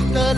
Let the